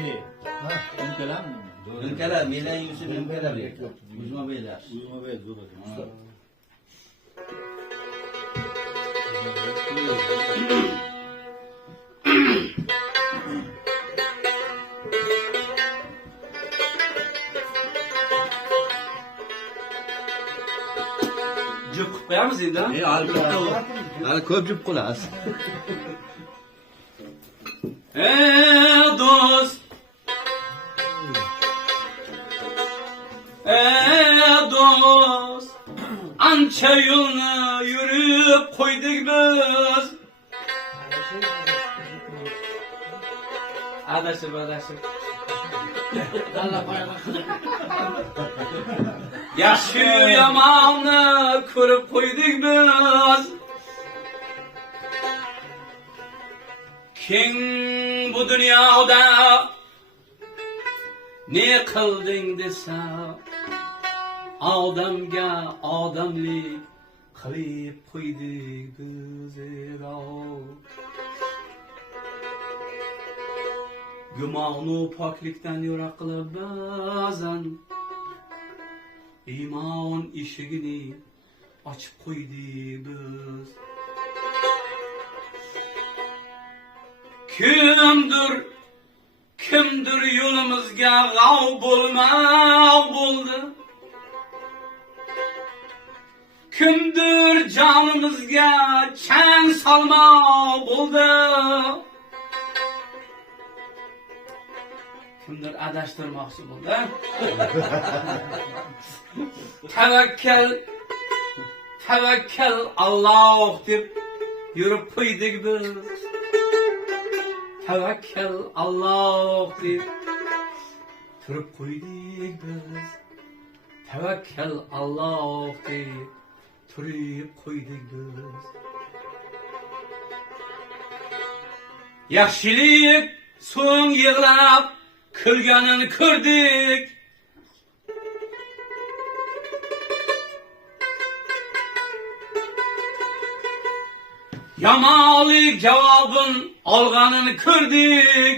Ünke. Ünke lan mı? Ülkeler, Milan Yusuf ülkeler. Uzma beyler. Uyuma be, dur bakayım. Cık koyamız yine. Al köpcük kulas. Dost. Dost. Ança yolunu yürüp koyduk biz. Adaşıp. Yaxşı yamanı ko'rib qo'ydik biz. Keng bu dunyoda ne qilding desa, odamga odamlik qilib qo'ydik biz. Gumonu poklikdan yo'q qilib ba'zan iymon eshigini ochib qo'ydik biz. Kimdir yo'limizga g'ov bo'lmoq bo'ldi. Kimdir jonimizga chang solmoq bo'ldi. Kimdir adashtirmoqchi bo'ldi. Tavakkal Alloh deb yurib qo'ydik biz. Tavakkal Alloh deb turib qo'ydik biz. Tavakkal Alloh deb turib qo'ydik biz. Yaxshilik so'ng yig'lab kulganini ko'rdik. Yomonlik javobin olganini ko'rdik.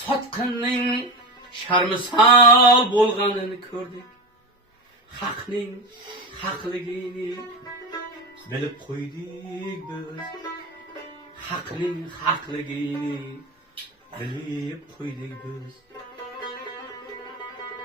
Sotqinning sharmisol bo'lganini ko'rdik. Haqning haqligini bilib qo'ydik biz. Haqning haqligini bilib qo'ydik biz.